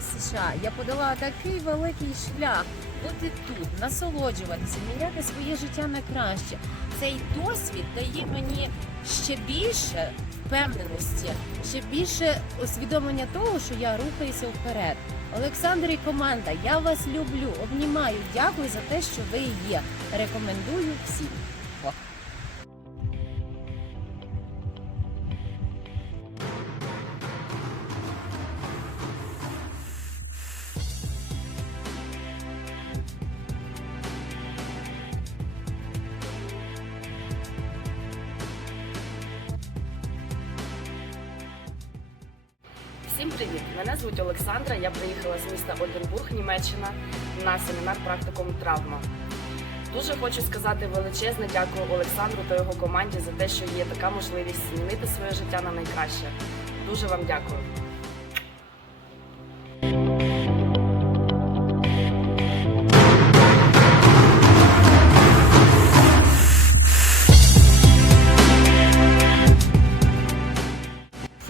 життя. Я подала такий великий шлях бути тут, насолоджуватися, міняти своє життя на краще. Цей досвід дає мені ще більше впевненості, ще більше усвідомлення того, що я рухаюся вперед. Олександр і команда, я вас люблю, обнімаю, дякую за те, що ви є. Рекомендую всім. Всім привіт! Мене звуть Олександра. Я приїхала з міста Ольденбург, Німеччина на семінар практикум травма. Дуже хочу сказати величезне дякую Олександру та його команді за те, що є така можливість змінити своє життя на найкраще. Дуже вам дякую.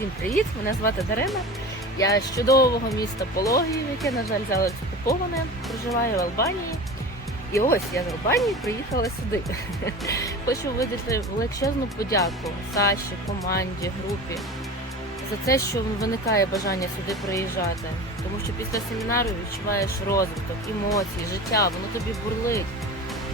Всім привіт! Мене звати Дарина. Я з чудового міста Пологів, яке, на жаль, зараз окуповане. Проживаю в Албанії. І ось я з Албанії приїхала сюди. Хочу видати величезну подяку Саші, команді, групі за те, що виникає бажання сюди приїжджати. Тому що після семінару відчуваєш розвиток, емоції, життя, воно тобі бурлить.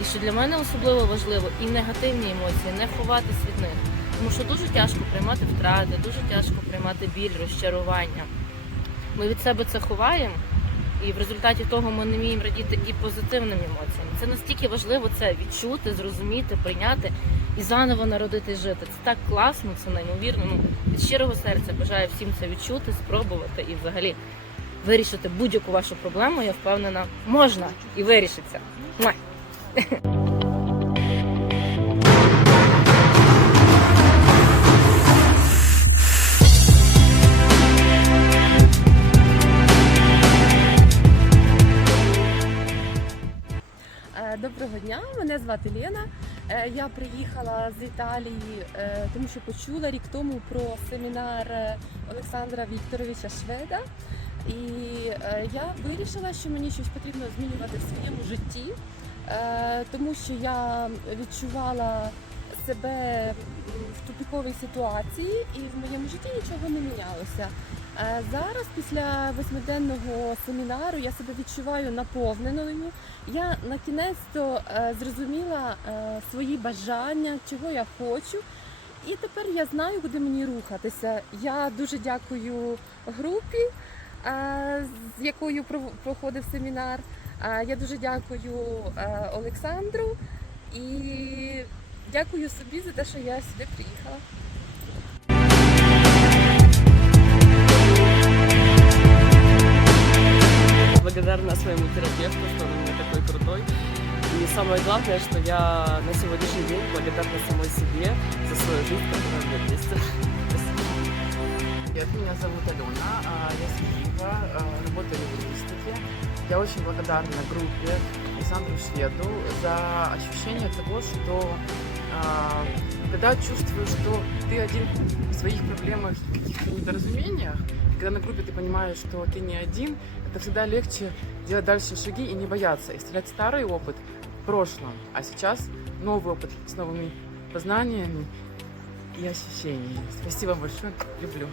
І що для мене особливо важливо і негативні емоції не ховатись від них. Тому що дуже тяжко приймати втрати, дуже тяжко приймати біль, розчарування. Ми від себе це ховаємо, і в результаті того ми не вміємо радіти і позитивним емоціям. Це настільки важливо це відчути, зрозуміти, прийняти і заново народити жити. Це так класно, це неймовірно. Ну, від щирого серця бажаю всім це відчути, спробувати і взагалі вирішити будь-яку вашу проблему. Я впевнена, можна і вирішиться. Доброго дня, мене звати Лена. Е, Я приїхала з Італії, е, тому що почула рік тому про семінар е, Олександра Вікторовича Шведа. І я вирішила, що мені щось потрібно змінювати в своєму житті, тому що я відчувала себе в тупіковій ситуації, і в моєму житті нічого не мінялося. Е, Зараз, після восьмиденного семінару, я себе відчуваю наповненою. Я на кінець то зрозуміла е, свої бажання, чого я хочу. І тепер я знаю, куди мені рухатися. Я дуже дякую групі, е, з якою проходив семінар. Е, Я дуже дякую е, Олександру і дякую собі за те, що я сюди приїхала. Своему терапевту, что он у меня такой крутой. И самое главное, что я на сегодняшний день благодарна самой себе за свою жизнь, которая у меня есть. Привет, меня зовут Алена, а, я с Киева, а, работаю в логистике. Я очень благодарна группе Александру Шведу за ощущение того, что а, когда чувствуешь, что ты один в своих проблемах и каких-то недоразумениях, когда на группе ты понимаешь, что ты не один, это всегда легче делать дальше шаги и не бояться, и стрелять старый опыт в прошлом, а сейчас новый опыт с новыми познаниями и ощущениями. Спасибо большое, люблю.